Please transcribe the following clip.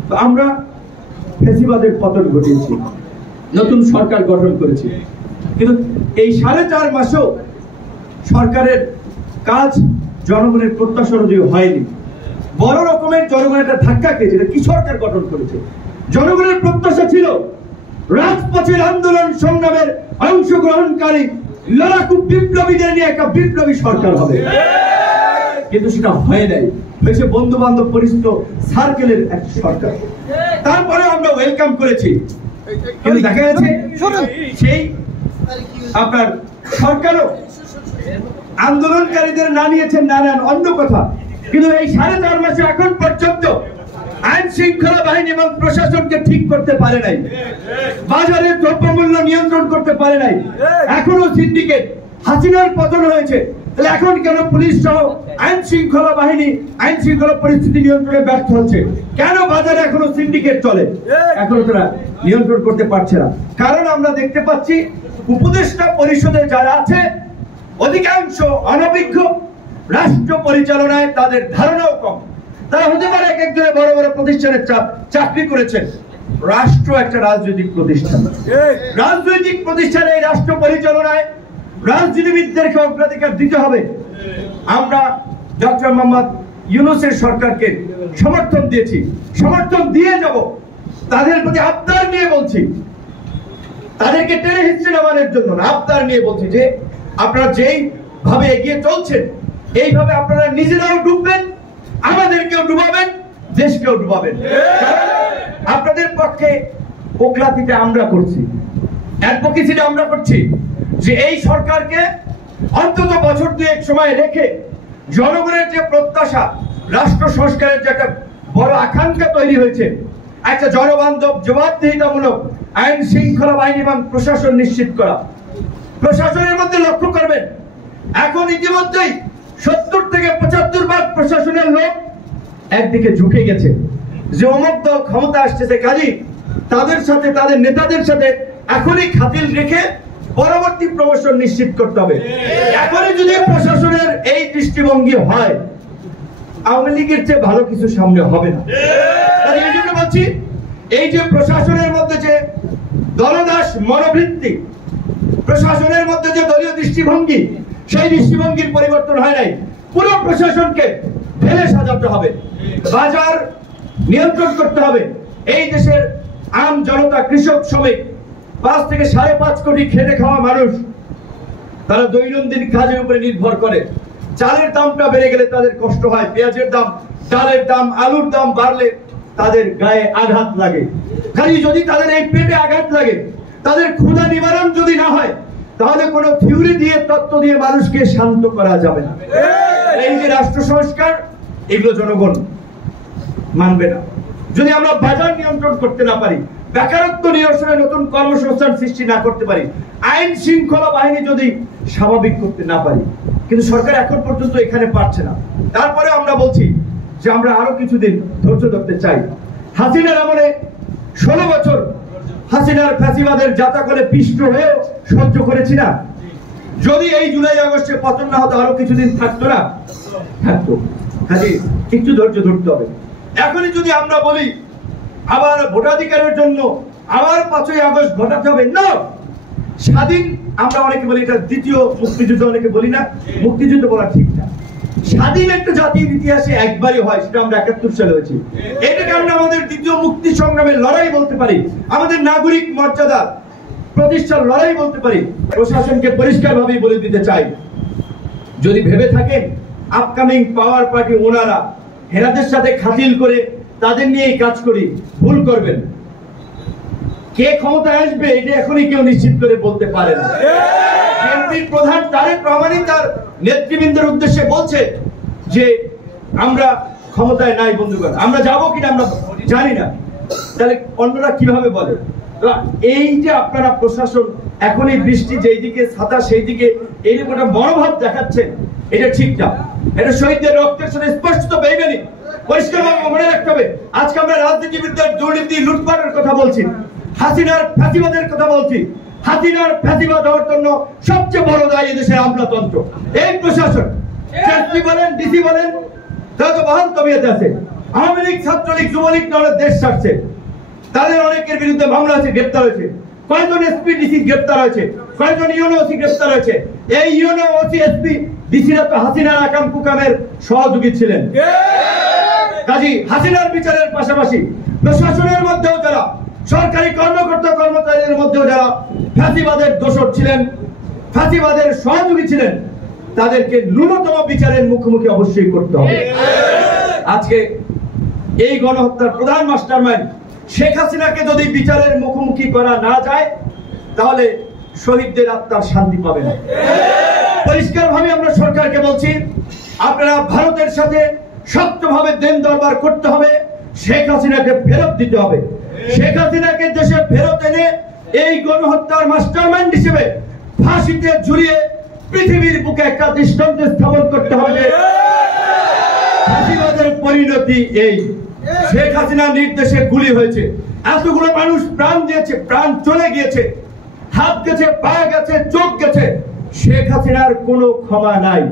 আমরা ফ্যাসিবাদের পতন ঘটিয়েছি, নতুন সরকার গঠন করেছি, কিন্তু এই 4.5 মাসেও সরকারের কাজ জনগণের প্রত্যাশা অনুযায়ী হয়নি। বড় রকমের জনগণের একটা ধাক্কা খেয়েছে। কি সরকার গঠন করেছে? জনগণের প্রত্যাশা ছিল রাজপথের আন্দোলন সংগ্রামের অংশগ্রহণকারী লড়াকু বিপ্লবীদের নিয়ে একটা বিপ্লবী সরকার হবে, কিন্তু সেটা হয় নাই। হয়েছে বন্ধু বান্ধব পরিচিত সার্কেলের একটা সরকার। তারপরে আমরা ওয়েলকাম করেছি, কিন্তু দেখা যাচ্ছে সেই আপনার সরকারও আন্দোলনকারীদের না নিয়েছেন, না নেন অন্য কথা, কিন্তু এই 4.5 মাসে এখন পর্যন্ত আইন শৃঙ্খলা বাহিনী এবং প্রশাসনকে ঠিক করতে পারে নাই, বাজারের দ্রব্যমূল্য নিয়ন্ত্রণ করতে পারে নাই। এখনো সিন্ডিকেট, হাসিনার পতন হয়েছে, তাহলে এখন কেন পুলিশ সহ আইন শৃঙ্খলা বাহিনী আইন শৃঙ্খলা পরিস্থিতি নিয়ন্ত্রণে ব্যর্থ হচ্ছে? কেন বাজারে এখনো সিন্ডিকেট চলে? এখনো তারা নিয়ন্ত্রণ করতে পারছে না। কারণ আমরা দেখতে পাচ্ছি উপদেষ্টা পরিষদে যারা আছে অধিকাংশ অনভিজ্ঞ, রাষ্ট্র পরিচালনায় তাদের ধারণাও কম। তারা হতে পারে এক একজনের বড় বড় প্রতিষ্ঠানে চাকরি করেছেন। রাষ্ট্র একটা রাজনৈতিক প্রতিষ্ঠান, রাজনৈতিক প্রতিষ্ঠানে এই রাষ্ট্র পরিচালনায় রাজনীতিবিদদেরকে অগ্রাধিকার দিতে হবে। আমরা ডক্টর মোহাম্মদ ইউনূসের সরকারকে সমর্থন দিয়েছি, সমর্থন দিয়ে যাব। তাদের প্রতি আবদার নিয়ে বলছি, তাদেরকে টেনে হিচড়ে নামানোর জন্য আবদার নিয়ে বলছি যে আপনারা যেই ভাবে এগিয়ে চলছেন এইভাবে আপনারা নিজেরাও ডুববেন, আমাদেরকেও ডুবাবেন, দেশকেও ডুবাবেন। আপনাদের পক্ষে ওকলাতিটা আমরা করছি, অ্যাডভোকেসিটা আমরা করছি যে এই সরকারকে অন্তত বছর 2 সময় রেখে জনগণের যে প্রত্যাশা, রাষ্ট্র সংস্কারের যে একটা বড় আকাঙ্ক্ষা তৈরি হয়েছে, একটা জনবান্ধব জবাবদিহিতামূলক আইন শৃঙ্খলা বাহিনী এবং প্রশাসন নিশ্চিত করা। প্রশাসনের মধ্যে লক্ষ্য করবেন এখন ইতিমধ্যেই 70 থেকে 75% প্রশাসনের লোক একদিকে ঝুঁকে গেছে যে অমুক দল ক্ষমতা আসতেছে, কাজী তাদের সাথে, তাদের নেতাদের সাথে এখনই খাতির রেখে পরবর্তী প্রমোশন নিশ্চিত করতে হবে। এখনই যদি প্রশাসনের এই দৃষ্টিভঙ্গি হয়, আওয়ামী লীগের চেয়ে ভালো কিছু সামনে হবে না। এই জন্য বলছি, এই যে প্রশাসনের মধ্যে যে দলদাস মনোবৃত্তি, প্রশাসনের মধ্যে যে দলীয় দৃষ্টিভঙ্গি, সেই দৃষ্টিভঙ্গির পরিবর্তন হয় নাই। পুরো প্রশাসনকে ঢেলে সাজাতে হবে, বাজার নিয়ন্ত্রণ করতে হবে। এই দেশের আম জনতা, কৃষক, শ্রমিক, 5 থেকে 5.5 কোটি খেটে খাওয়া মানুষ, তারা দৈনন্দিন কাজের উপরে নির্ভর করে। চালের দামটা বেড়ে গেলে তাদের কষ্ট হয়, পেঁয়াজের দাম, ডালের দাম, আলুর দাম বাড়লে তাদের গায়ে আঘাত লাগে। খালি যদি তাদের এই পেটে আঘাত লাগে, তাদের ক্ষুধা নিবারণ যদি না হয়, তাহলে কোনো থিওরি দিয়ে, তত্ত্ব দিয়ে মানুষকে শান্ত করা যাবে না। এই যে রাষ্ট্র সংস্কার, এগুলো জনগণ মানবে না যদি আমরা বাজার নিয়ন্ত্রণ করতে না পারি, বেকারত্ব নিরসনে নতুন কর্মসংস্থান সৃষ্টি না করতে পারি, আইন শৃঙ্খলা বাহিনী যদি স্বাভাবিক করতে না পারি। কিন্তু সরকার এখন পর্যন্ত এখানে পারছে না। তারপরে আমরা বলছি যে আমরা আরো কিছুদিন ধৈর্য ধরতে চাই। হাসিনার আমলে 16 বছর হাসিনার ফ্যাসিবাদের জাতাকলে পিষ্ট হয়ে সহ্য করেছি না। যদি এই জুলাই আগস্টে পতন না হতো, আরো কিছুদিন থাকতো না? থাকতো। কাজে একটু ধৈর্য ধরতে হবে। এখনই যদি আমরা বলি আবার ভোটাধিকারের জন্য আবার 5ই আগস্ট ঘটাতে হবে, না। স্বাধীন, আমরা অনেকে বলি এটা দ্বিতীয় মুক্তিযুদ্ধ, অনেকে বলি না, মুক্তিযুদ্ধ বলা ঠিক না। স্বাধীন একটা জাতির ইতিহাসে একবারই হয়, সেটা আমরা 71 সালে হয়েছি। এটাকে আমরা আমাদের দ্বিতীয় মুক্তি সংগ্রামের লড়াই বলতে পারি, আমাদের নাগরিক মর্যাদা প্রতিষ্ঠার লড়াই বলতে পারি। প্রশাসনকে পরিষ্কারভাবে বলে দিতে চাই, যদি ভেবে থাকেন আপকামিং পাওয়ার পার্টি ওনারা হেরাদের সাথে খাতিল করে তাদের নিয়েই কাজ করি, ভুল করবেন। কে ক্ষমতায় আসবে এটা এখনই কেউ নিশ্চিত করে বলতে পারে না। বিএনপির প্রধান তারেক রহমানই তার নেতৃবৃন্দের উদ্দেশ্যে বলছে যে আমরা ক্ষমতায় নাই বন্ধুগণ, আমরা যাবো কিনা আমরা জানি না। তাহলে অন্যরা কিভাবে বলে? এই যে আপনারা প্রশাসন এখনই বৃষ্টি যেই দিকে, ছাতা সেই দিকে, এই একটা মনোভাব দেখাচ্ছেন, এটা ঠিক না। এটা শহীদদের রক্তের সাথে স্পষ্ট বেইমানি। পরিষ্কারভাবে মনে রাখতে হবে, আজকে আমরা রাজনীতিবিদদের দুর্নীতি, লুটপাটের কথা বলছি, হাসিনার ফ্যাসিবাদের কথা বলছি। হাসিনার ফ্যাসিবাদ হওয়ার জন্য সবচেয়ে বড় দায়ী দেশের আমলাতন্ত্র, এই প্রশাসন। বলেন, ডিসি বলেন, তারা তো বহাল তবিয়তে আছে। আওয়ামী লীগ, ছাত্রলীগ, যুবলীগ দলের দেশ ছাড়ছে, তাদের অনেকের বিরুদ্ধে মামলা আছে, গ্রেপ্তার হয়েছে। কয়জন এসপি ডিসি গ্রেপ্তার হয়েছে, কয়জন ইউনো ওসি গ্রেপ্তার হয়েছে। এই ইউনো ওসি এসপি ডিসিরা তো হাসিনার আকাম কুকামের সহযোগী ছিলেন। কাজী হাসিনার বিচারের পাশাপাশি প্রশাসনের মধ্যেও যারা, সরকারি কর্মকর্তা কর্মচারীদের মধ্যেও যারা ফ্যাসিবাদের দোষর ছিলেন, ফ্যাসিবাদের সহযোগী ছিলেন, তাদেরকে ন্যূনতম বিচারের মুখোমুখি অবশ্যই করতে হবে। আজকে এই গণহত্যার প্রধান মাস্টারমাইন্ড শেখ হাসিনাকে যদি বিচারের মুখোমুখি করা না যায়, তাহলে শহীদদের আত্মার শান্তি পাবে না। পরিষ্কারভাবে আমরা সরকারকে বলছি, আপনারা ভারতের সাথে শক্তভাবে দেন দরবার করতে হবে, শেখ হাসিনাকে ফেরত দিতে হবে। শেখ হাসিনাকে দেশে ফেরত এনে এই গণহত্যার মাস্টারমাইন্ড হিসেবে ফাঁসিতে ঝুলিয়ে পৃথিবীর বুকে একটা দৃষ্টান্ত স্থাপন করতে হবে। ফাঁসিবাদের পরিণতি এই। শেখ হাসিনার নির্দেশে গুলি হয়েছে, এতগুলো মানুষ প্রাণ দিয়েছে, প্রাণ চলে গিয়েছে, হাত গেছে, পা গেছে, চোখ গেছে। শেখ হাসিনার কোনো ক্ষমা নাই।